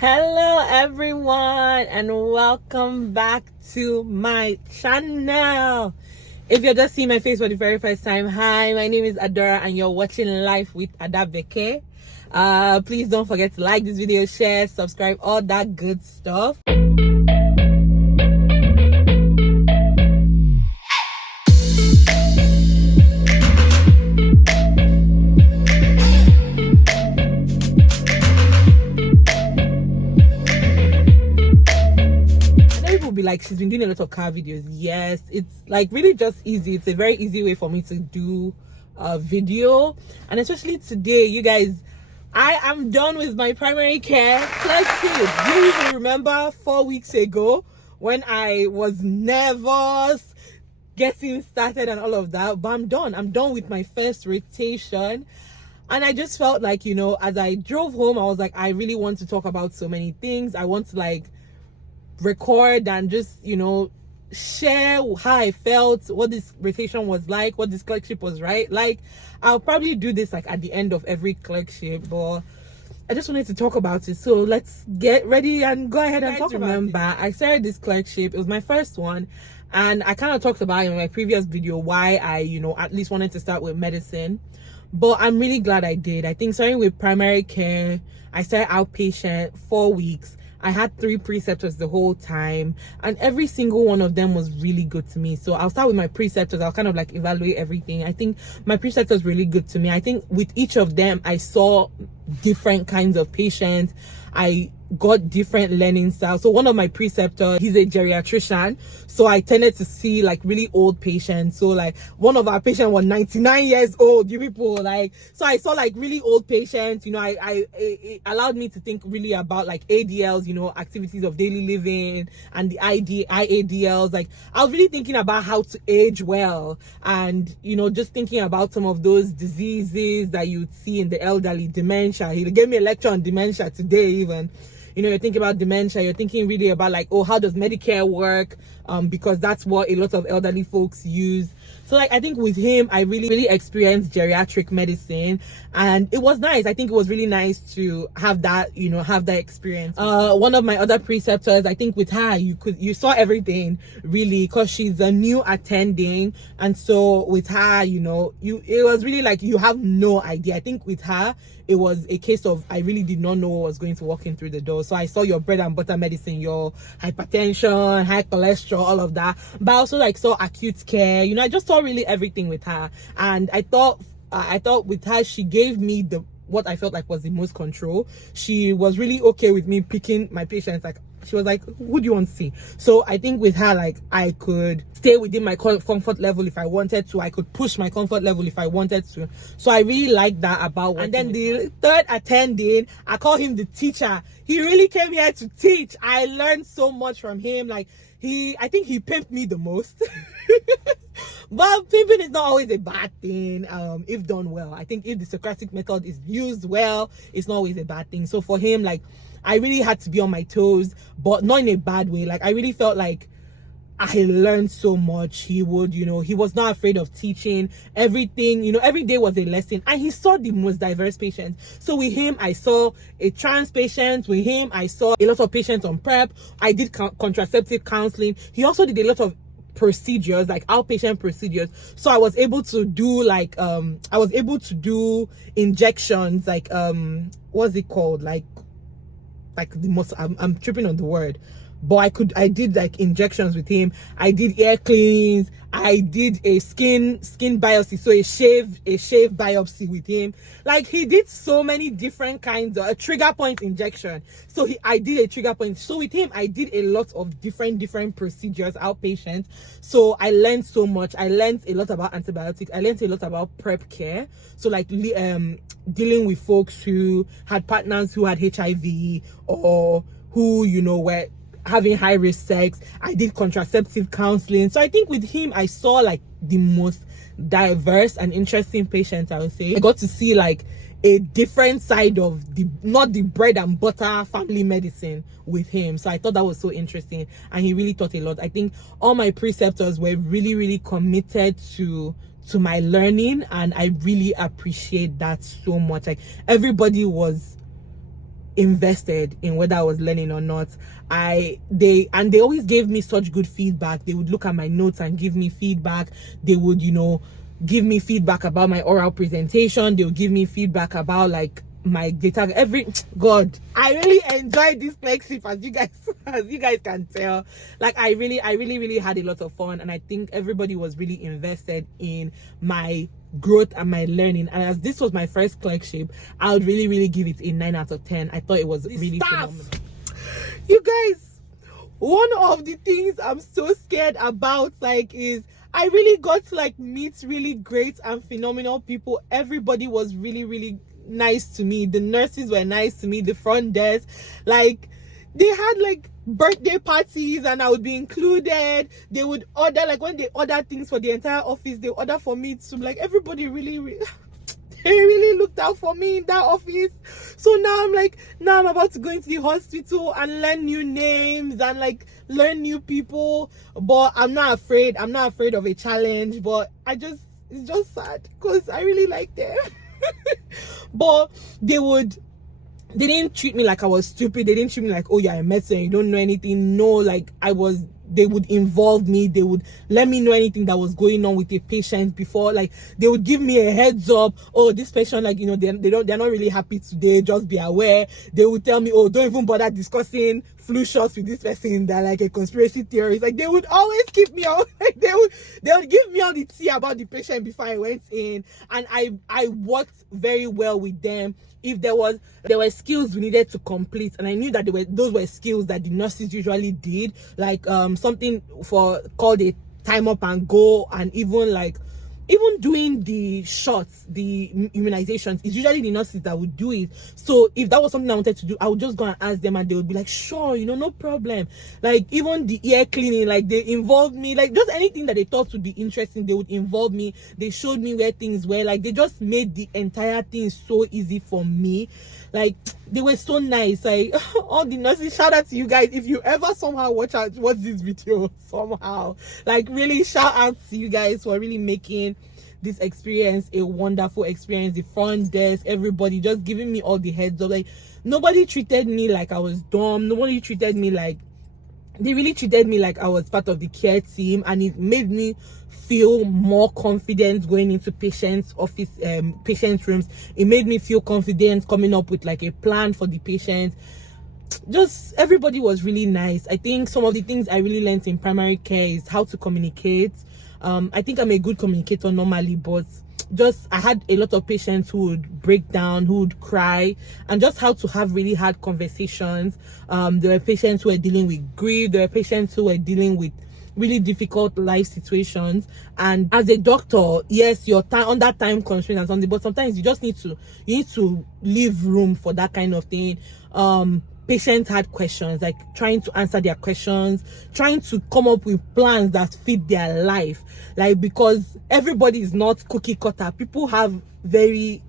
Hello everyone and welcome back to my channel. If you're just seeing my face for the very first time, hi, my name is Adora and you're watching Life with Adabeke. Please don't forget to like this video, share, subscribe, all that good stuff. Be like, she's been doing a lot of car videos. Yes, it's like really just easy. It's a very easy way for me to do a video, and especially today, you guys, I am done with my primary care clerkship. Do you even remember 4 weeks ago when I was nervous getting started and all of that? But I'm done with my first rotation. And I just felt like, you know, as I drove home, I was like, I really want to talk about so many things. I want to like record and just, you know, share how I felt, what this rotation was like, what this clerkship was like. I'll probably do this like at the end of every clerkship, but I just wanted to talk about it. So let's get ready and go ahead and talk about it. Remember, I started this clerkship. It was my first one, and I kind of talked about in my previous video why I, you know, at least wanted to start with medicine. But I'm really glad I did. I think starting with primary care, I started outpatient 4 weeks. I had 3 preceptors the whole time, and every single one of them was really good to me. So I'll start with my preceptors. I'll kind of like evaluate everything. I think my preceptors really good to me. I think with each of them, I saw different kinds of patients. I got different learning styles. So one of my preceptors, he's a geriatrician, so I tended to see like really old patients. So like one of our patients was 99 years old, you people, like, so I saw like really old patients. You know, it allowed me to think really about like ADLs, you know, activities of daily living, and the IADLs. Like I was really thinking about how to age well, and you know, just thinking about some of those diseases that you'd see in the elderly. Dementia, he gave me a lecture on dementia today even. You know, you're thinking about dementia, you're thinking really about like, oh, how does Medicare work? Because that's what a lot of elderly folks use. So like, I think with him, I really experienced geriatric medicine, and it was nice. I think it was really nice to have that, you know, have that experience. One of my other preceptors, I think with her, you saw everything really, because she's a new attending. And so with her, you know, it was really like, you have no idea. I think with her, it was a case of, I really did not know what was going to walk in through the door. So I saw your bread and butter medicine, your hypertension, high cholesterol, all of that. But I also like saw acute care. You know, I just saw really everything with her. And I thought with her, she gave me what I felt like was the most control. She was really okay with me picking my patients. Like, she was like, who do you want to see? So I think with her, like, I could stay within my comfort level if I wanted to. I could push my comfort level if I wanted to. So I really like that about her. And then the third attending, I call him the teacher. He really came here to teach. I learned so much from him. Like, I think he pimped me the most. But pimping is not always a bad thing, if done well. I think if the Socratic method is used well, it's not always a bad thing. So for him, like, I really had to be on my toes, but not in a bad way. Like, I really felt like I learned so much. He would, you know, he was not afraid of teaching everything. You know, every day was a lesson, and he saw the most diverse patients. So with him, I saw a trans patient. With him, I saw a lot of patients on PrEP. I did contraceptive counseling. He also did a lot of procedures, like outpatient procedures. So I was able to do like injections, like what's it called, like the most, I'm tripping on the word, but I did like injections with him. I did ear cleans. I did a skin biopsy, so a shave biopsy with him. Like, he did so many different kinds of a trigger point injection. So I did a trigger point. So with him, I did a lot of different procedures outpatient. So I learned so much. I learned a lot about antibiotics. I learned a lot about PrEP care. So like dealing with folks who had partners who had HIV, or who, you know, were having high risk sex. I did contraceptive counseling. So I think with him, I saw like the most diverse and interesting patients, I would say. I got to see like a different side of not the bread and butter family medicine with him. So I thought that was so interesting, and he really taught a lot. I think all my preceptors were really committed to my learning, and I really appreciate that so much. Like, everybody was invested in whether I was learning or not. They always gave me such good feedback. They would look at my notes and give me feedback. They would, give me feedback about my oral presentation. They would give me feedback about like my data. God, I really enjoyed this clerkship, as you guys can tell. Like I really had a lot of fun, and I think everybody was really invested in my growth and my learning. And as this was my first clerkship, I would really give it a 9 out of 10. I thought it was really phenomenal. You guys, one of the things I'm so scared about is I really got to like meet really great and phenomenal people. Everybody was really nice to me. The nurses were nice to me. The front desk, like they had like birthday parties and I would be included. They would order, like when they order things for the entire office, they order for me too. Like everybody really they really looked out for me in that office. So now I'm about to go into the hospital and learn new names and like learn new people. But I'm not afraid of a challenge. But it's just sad because I really like them. But they didn't treat me like I was stupid. They didn't treat me like, oh, you're a medicine, you don't know anything. No, like they would involve me. They would let me know anything that was going on with a patient before. Like they would give me a heads up. Oh, this patient, like, they're not really happy today. Just be aware. They would tell me, oh, don't even bother discussing flu shots with this person. They're like a conspiracy theorist. Like they would always keep me out. Like they would give me all the tea about the patient before I went in. And I worked very well with them. If there were skills we needed to complete, and I knew that those were skills that the nurses usually did, like something called a time up and go, and even doing the shots, the immunizations, it's usually the nurses that would do it. So if that was something I wanted to do, I would just go and ask them and they would be like, sure, no problem. Like even the ear cleaning, like they involved me, like just anything that they thought would be interesting, they would involve me. They showed me where things were. Like they just made the entire thing so easy for me. Like they were so nice. Like all the nurses, shout out to you guys. If you ever somehow watch this video somehow, like really shout out to you guys for really making this experience a wonderful experience. The front desk, everybody just giving me all the heads up. Like nobody treated me like I was dumb. Nobody treated me like, they really treated me like I was part of the care team, and it made me feel more confident going into patients' rooms. It made me feel confident coming up with like a plan for the patients. Just everybody was really nice. I think some of the things I really learned in primary care is how to communicate. I think I'm a good communicator normally, but I had a lot of patients who would break down, who would cry, and just how to have really hard conversations. There were patients who were dealing with grief. There were patients who were dealing with really difficult life situations. And as a doctor, yes, you're under time constraint and something, but sometimes you just need to leave room for that kind of thing. Patients had questions, like trying to answer their questions, trying to come up with plans that fit their life, like because everybody is not cookie cutter. People have very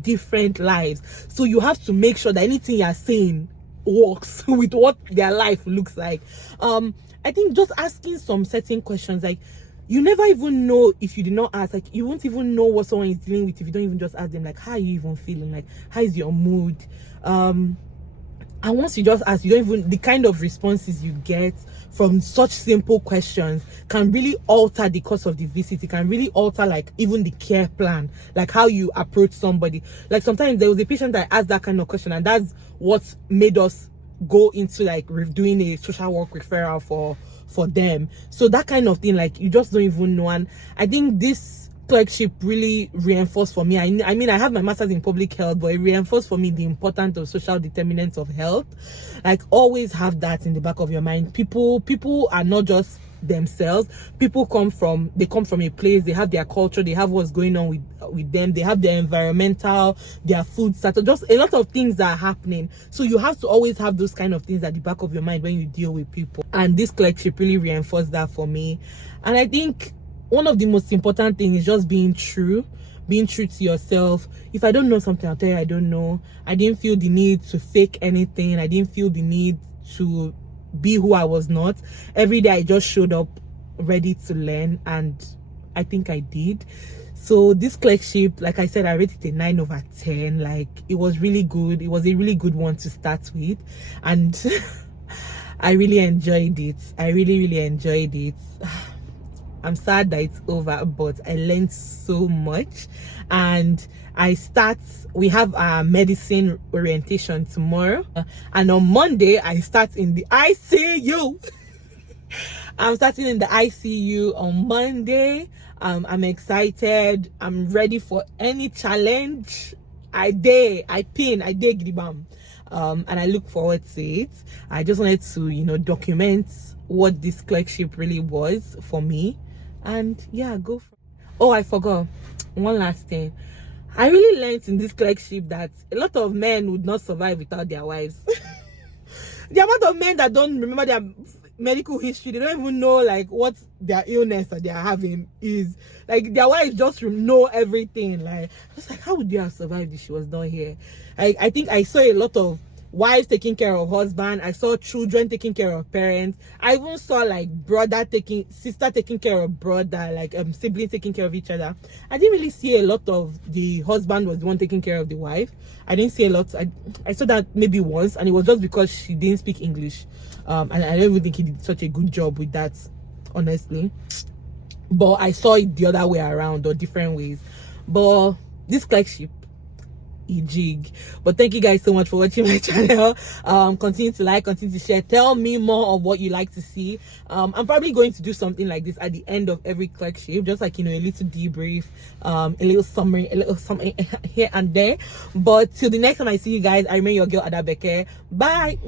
different lives, so you have to make sure that anything you're saying works with what their life looks like. I think just asking some certain questions, like you never even know if you did not ask. Like you won't even know what someone is dealing with if you don't even just ask them, like, how are you even feeling, like how is your mood. And once you just ask, you don't even, the kind of responses you get from such simple questions can really alter the course of the visit. It can really alter like even the care plan, like how you approach somebody. Like sometimes there was a patient that asked that kind of question, and that's what made us go into like doing a social work referral for them. So that kind of thing, like you just don't even know. And I think this clerkship really reinforced for me. I mean, I have my master's in public health, but it reinforced for me the importance of social determinants of health. Like always have that in the back of your mind. People are not just themselves. People come from a place. They have their culture. They have what's going on with them. They have their environmental, their food status, just a lot of things that are happening. So you have to always have those kind of things at the back of your mind when you deal with people. And this clerkship really reinforced that for me. And I think one of the most important things is just being true to yourself. If I don't know something, I'll tell you I don't know. I didn't feel the need to fake anything. I didn't feel the need to be who I was not. Every day I just showed up ready to learn, and I think I did. So this clerkship, like I said, I rated it a 9/10. Like, it was really good. It was a really good one to start with, and I really enjoyed it. I really enjoyed it. I'm sad that it's over, but I learned so much. And we have our medicine orientation tomorrow, and on Monday I start in the ICU. I'm starting in the ICU on Monday. I'm excited. I'm ready for any challenge. I dare Gidibam. And I look forward to it. I just wanted to, document what this clerkship really was for me. And yeah, go for it. Oh, I forgot one last thing. I really learned in this clerkship that a lot of men would not survive without their wives. The amount of men that don't remember their medical history, they don't even know like what their illness that they are having is. Like, their wives just know everything. Like, just like, how would you have survived if she was not here? I think I saw a lot of wives taking care of husband. I saw children taking care of parents. I even saw like sister taking care of brother, like siblings taking care of each other. I didn't really see a lot of the husband was the one taking care of the wife. I didn't see a lot. I saw that maybe once, and it was just because she didn't speak English. And I don't even think he did such a good job with that, honestly. But I saw it the other way around, or different ways. But this clerkship, jig. But thank you guys so much for watching my channel. Continue to like, continue to share, tell me more of what you like to see. I'm probably going to do something like this at the end of every clerkship, just like, a little debrief, a little summary, here and there. But till the next time I see you guys, I remain your girl Adabeke. Bye.